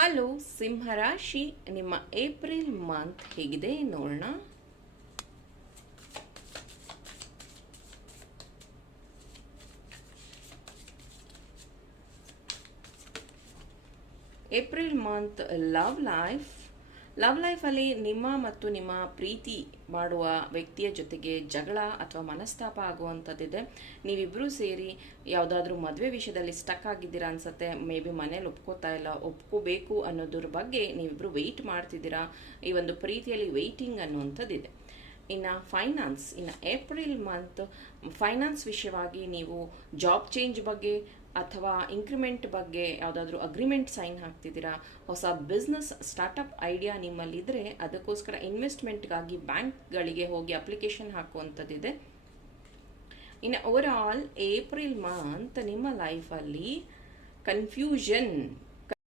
Hello ಸಿಂಹರಾಶಿ, ನಿಮ್ಮ April month ಹೇಗಿದೆ ನೋಡೋಣ. ಏಪ್ರಿಲ್ ಮಂತ್ ಲವ್ ಲೈಫಲ್ಲಿ ನಿಮ್ಮ ಮತ್ತು ನಿಮ್ಮ ಪ್ರೀತಿ ಮಾಡುವ ವ್ಯಕ್ತಿಯ ಜೊತೆಗೆ ಜಗಳ ಅಥವಾ ಮನಸ್ತಾಪ ಆಗುವಂಥದ್ದಿದೆ. ನೀವಿಬ್ಬರೂ ಸೇರಿ ಯಾವುದಾದ್ರೂ ಮದುವೆ ವಿಷಯದಲ್ಲಿ ಸ್ಟಕ್ ಆಗಿದ್ದೀರಾ ಅನ್ಸುತ್ತೆ. ಮೇ ಬಿ ಮನೇಲಿ ಒಪ್ಕೋತಾ ಇಲ್ಲ, ಒಪ್ಕೋಬೇಕು ಅನ್ನೋದ್ರ ಬಗ್ಗೆ ನೀವಿಬ್ಬರು ವೆಯ್ಟ್ ಮಾಡ್ತಿದ್ದೀರಾ. ಈ ಒಂದು ಪ್ರೀತಿಯಲ್ಲಿ ವೆಯ್ಟಿಂಗ್ ಅನ್ನುವಂಥದ್ದಿದೆ. ಇನ್ನು ಏಪ್ರಿಲ್ ಮಂತ್ ಫೈನಾನ್ಸ್ ವಿಷಯವಾಗಿ ನೀವು ಜಾಬ್ ಚೇಂಜ್ ಬಗ್ಗೆ ಅಥವಾ ಇಂಕ್ರಿಮೆಂಟ್ ಬಗ್ಗೆ ಯಾವುದಾದ್ರೂ ಅಗ್ರಿಮೆಂಟ್ ಸೈನ್ ಹಾಕ್ತಿದ್ದೀರಾ, ಹೊಸ ಬಿಸ್ನೆಸ್ ಸ್ಟಾರ್ಟಪ್ ಐಡಿಯಾ ನಿಮ್ಮಲ್ಲಿದ್ದರೆ ಅದಕ್ಕೋಸ್ಕರ ಇನ್ವೆಸ್ಟ್ಮೆಂಟ್ಗಾಗಿ ಬ್ಯಾಂಕ್ಗಳಿಗೆ ಹೋಗಿ ಅಪ್ಲಿಕೇಶನ್ ಹಾಕುವಂಥದ್ದಿದೆ. ಇನ್ನು ಓವರ್ ಆಲ್ ಏಪ್ರಿಲ್ ಮಂತ್ ನಿಮ್ಮ ಲೈಫಲ್ಲಿ ಕನ್ಫ್ಯೂಷನ್